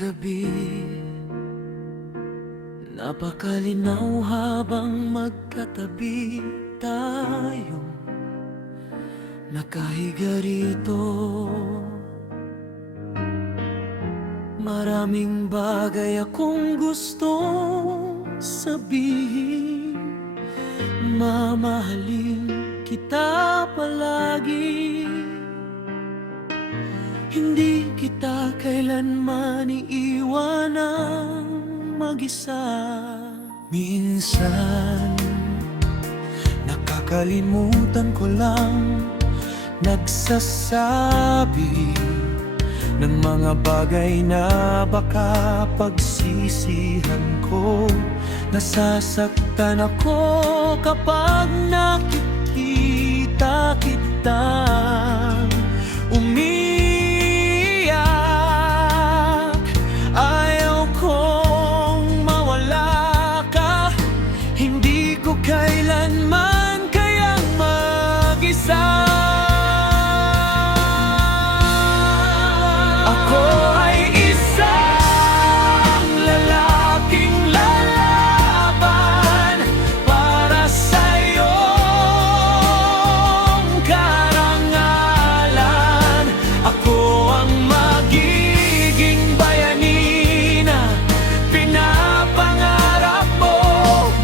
gabi, napakalinaw habang magkatabi tayong nakahiga rito. Maraming bagay akong gustong sabihin, mamahalin kita palagi. Hindi kita kailanman iiwanang mag-isa. Minsan, nakakalimutan ko lang nagsasabi ng mga bagay na baka pagsisihan ko. Nasasaktan ako kapag nakikita kita umiiyak. Ayaw kong mawala ka, hindi ko kailanman kayang mag-isa. Ako ay isang lalaking lalaban para sa'yong karangalan. Ako ang magiging bayani na pinapangarap mo.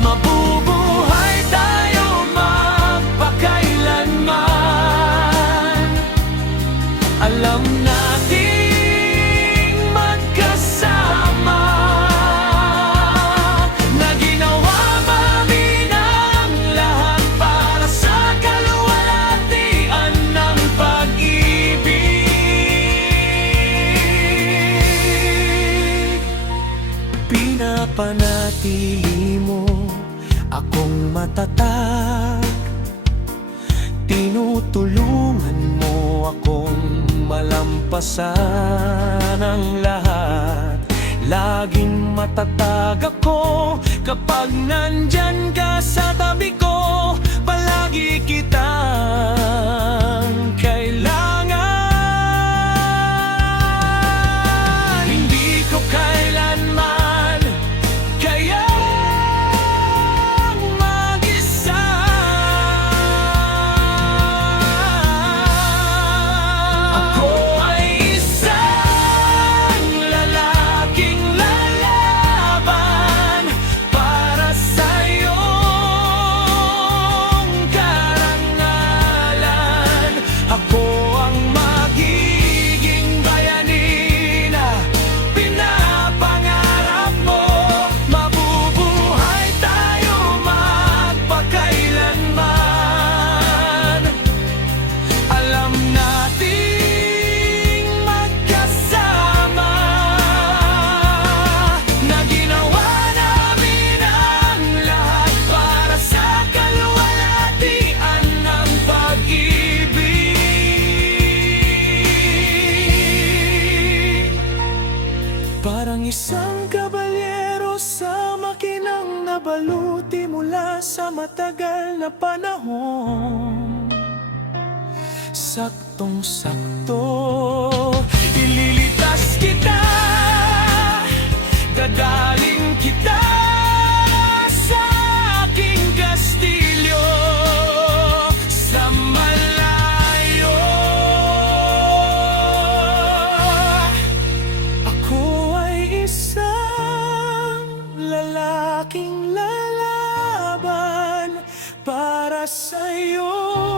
Mabubuhay tayo magpakailanman. Alam natin pinapanatili mo akong matatag. Tinutulungan mo akong malampasan ang lahat. Laging matatag ako kapag nandyan ka sa tabi ko. Palagi kitang kailangan. Hindi ko kailanman kayang mag-isa. Ako ay isang lalaking lalaban para sa'yong karangalan. Ako ang magiging bayani na pinapangarap mo. Mabubuhay tayo magpakailanman. Alam nating magkasama na ginawa namin ang lahat para sa kaluwalhatian ng pag-ibig. Parang isang kabalyero sa makinang nabaluti mula sa matagal na panahon. Saktong-sakto, ililitas kita, dadaling kita sa aking kastilyo sa malayo. Ako ay isang lalaking lalaban para sa'yo.